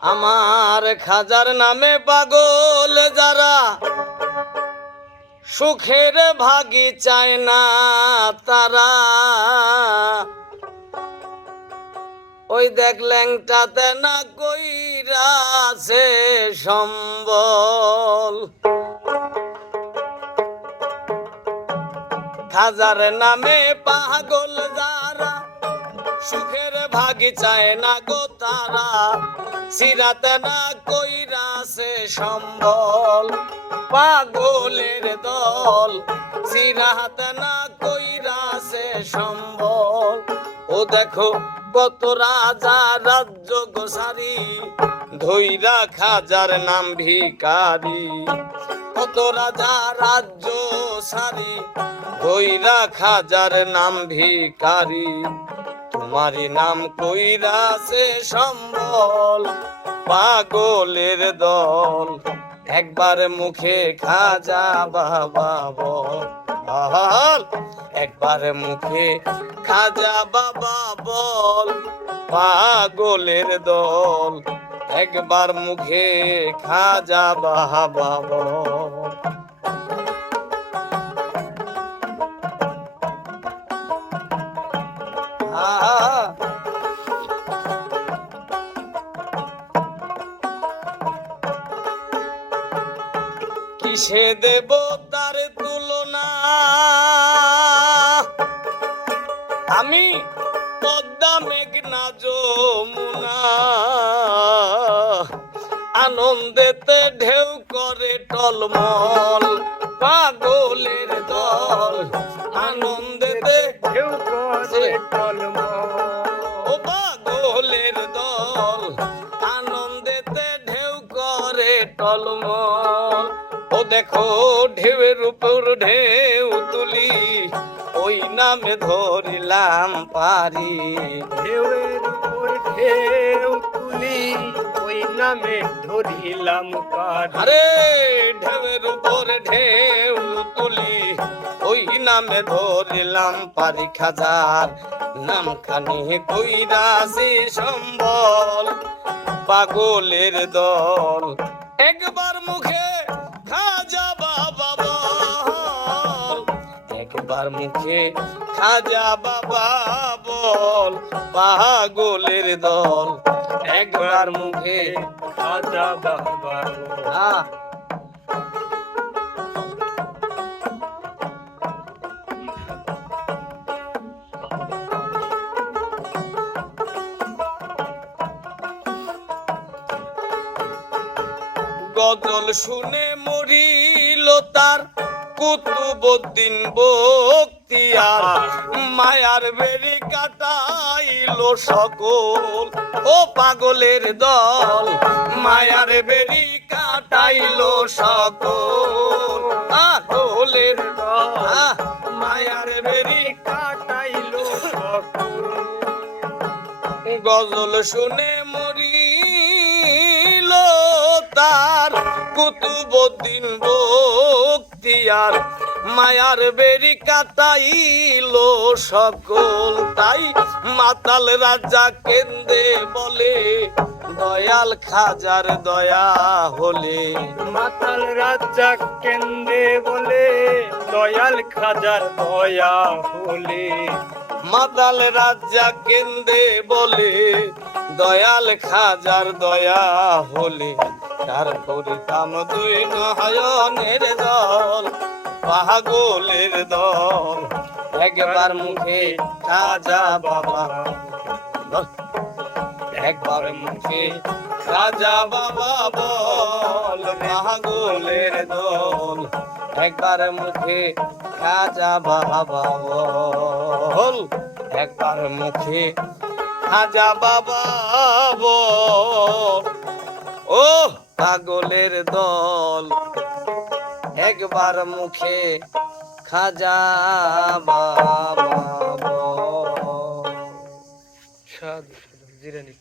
আমার খাজার নামে পাগল যারা সুখের ভাগি চায় না তারা ওই দেখ ল্যাংটাতে না কইরাছে সম্বল। খাজার নামে পাগল যারা সুখের ভাগি চায় না গো তারা সিরাতে না কইরাছে সম্বল। পাগলের দল সিরাতে না কইরাছে সম্বল। ও দেখো কত রাজা রাজ্য গোসারি ধইরা খাজার নাম ভিখারি। কত রাজা রাজ্য সারি ধইরা খাজার নাম ভিখারি। তোমারি নাম কইরাছে সম্বল। পাগলের দল একবার মুখে খাজা বাবা বল। একবার মুখে খাজা বাবা বল। পাগলের দল একবার মুখে খাজা বাবা বল। কিসে দেব তার তুলনা আমি পদ্মা মেঘনা যমুনা। আনন্দেতে ঢেউ করে টলমল। পাগলের দল আনন্দেতে ঢেউ করে টলমল। ও পাগলের দল আনন্দেতে ঢেউ করে টলমল। ও দেখো ঢেউয়ের উপর ঢেউ তুলি ওই নামে ধরিলাম পারি। ঢেউয়ের উপর ঢেউ তুলি ওই নামে ধরিলাম পারি। আরে ঢেউয়ের উপর ঢেউ তুলি ওই নামে ধরিলাম পারি। খাজার নাম খানি কইরাছে সম্বল। পাগলের দল একবার মুখে খাজা বাবা বল। একবার মুখে খাজা বাবা বল। পাগলের দল একবার মুখে খাজা বাবা বল। গজল শুনে মরিল তার কুতুবউদ্দিন বখতিয়ার। মায়ার বেরি কাটাইল সকল। ও পাগলের দল মায়ার বেরি কাটাইল সকল। পাগলের দল মায়ার বেরি কাটাইল সকল। গজল শুনে মরিল তার কুতুবউদ্দিন বখতিয়ার। মায়ার বেরি কাটাইল সকল। তাই মাতাল রাজা কেন্দে বলে দয়াল খাজার দয়া হলে। মাতাল রাজা কেন্দে বলে দয়াল খাজার দয়া হলে। মাতাল রাজা কেন্দে বলে দয়াল খাজার দয়া হলে। তারপরে কাম দুই নয়নের দল পাগলের দল একবার মুখে খাজা বাবা বল। একবার মুখে খাজা বাবা বল। পাগলের দল একবার মুখে খাজা বাবা বল। একবার মুখে খাজা বাবা বল। ও পাগলের দল একবার মুখে খাজা বাবা বল। সাধু জিরানি।